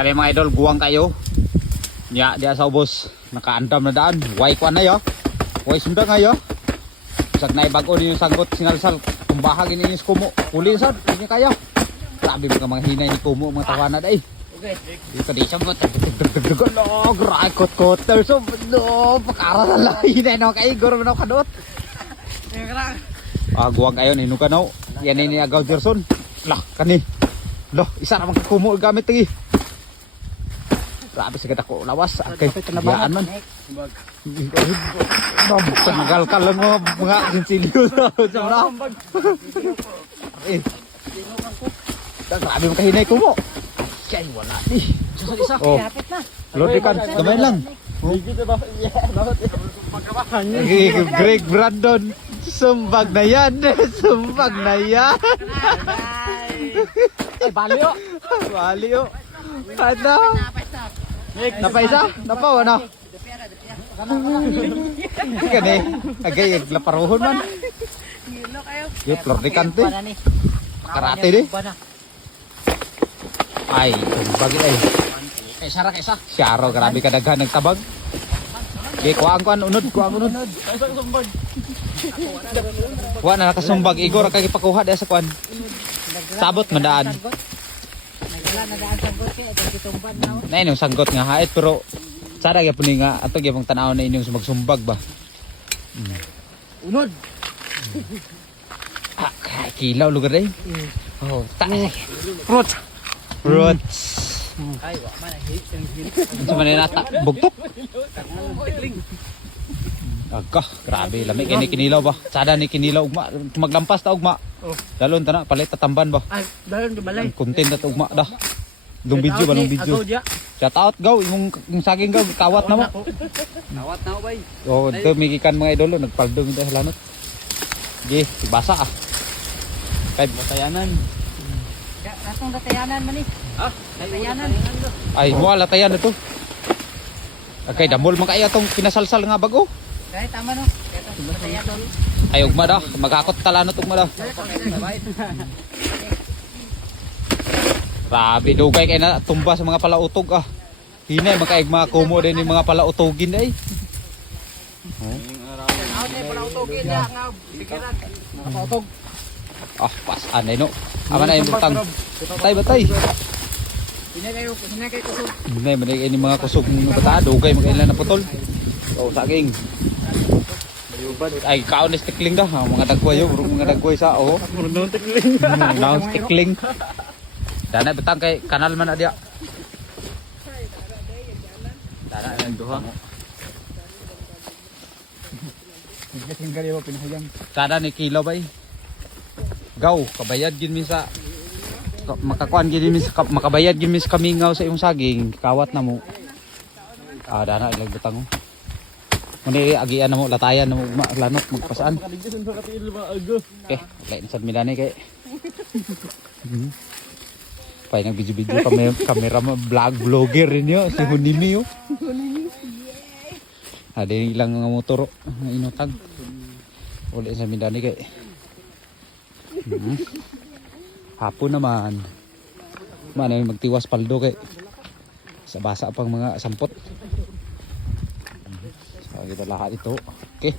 Kali mga idol, guwang kayo. Ya, dia sa ubos. Nakaandam na daan. Way kuan na yo. Way sunda nga yo. Sag na ibago ninyo sanggot singalsal. Kumbahag ini is kumo. Uli sad, hindi kayo. Sabi mga hinay ni kumo mga tawana day. Okay. Dito di sabot. No, gray kot so no, pakara na lang hinay no kay gor no kadot. Guwang kayo ni nukanaw. Yan ini agaw Gerson. Lah kani. Loh, isa na kumo gamit lagi. Grabe sa ko lawas. Okay, tanabahan man. Tanagal ka lang mga sinsilyo. Grabe mo kahinay ko mo. Kaya wala di. Oh, lodikan, gamay lang. Greg Brandon, sumbag na yan. Sumbag na yan. Baliw. Baliw. Ano? Napaisa? Napaw ano? Gani, agay laparuhon man. Yung florikante. Karate di. Ay, bagi ay. Sara kaysa. Syaro, grabe ka daghan nagtabag. Okay, kuhaan unod. Wa na nakasumbag igor kay pakuha di sa kuan. Sabot mandaan. Wala na daan sanggot kay itumbad na. Na inyong sanggot nga hait pero sada gyud puni nga ato gyud tanaw na inyong magsumbag ba. Unod. Kay kilaw lugar day. Oh, Fruit. Roots. Ay, wa man hit. Unsa man nata bugtok? Agka, grabe lami kay ni kinilaw ba. Sada ni kinilaw ugma maglampas ta ugma. Dalon ta na palit tatamban ba. Ay, dalon di balay. Content na ugma dah. Dong video ba nung video? Shout out gaw yung saging gaw kawat na mo. Kawat na bay. Oh, ito migikan mga idolo nagpaldo mi sa lanot. Gi, basa ah. Kay Tayanan. Atong datayanan man ni. Ha? Datayanan. Ay, wala tayan ito. Okay, damol man kay atong pinasalsal nga bago. Dai tama no. Ito datayanan. Ay ugma dah, magakot talanot ugma dah. Grabe dugay kay na tumba sa mga palautog ah. Hinay makaig mga kumo din yung mga palautogin ay. Palautogin ya nga pikiran. Palautog. Ah, pasan ay no. Ama na yung butang. Batay. Hinay kayo kusog. Hinay man ay mga kusog ng bata dugay magkailan na putol. Oh, saging. Ay, kaon is tikling dah. Mga dagway yo, mga dagway sa oh. Murno tikling. Now tikling. Dana betang kay kanal man dia. Dana yang duha. Gising gali ba pinahuyang. Kada ni kilo bay. Gaw, kabayad gid mi sa makakuan gid mi sa makabayad gid mi sa kamingaw sa imong saging, kawat na mo. Ah, dana ilag betang mo. Muni agian na mo, latayan na mo lanok magpasaan. Okay, lain sad mi dani kay. Pay nag video kamera mo vlog vlogger rin yo si Hunimi yo. Ada ilang nga motor nga inutang. Uli sa midani kay. Hapon naman. Mana magtiwas paldo kay. Sa basa pang mga sampot. So kita lahat ito. Okay.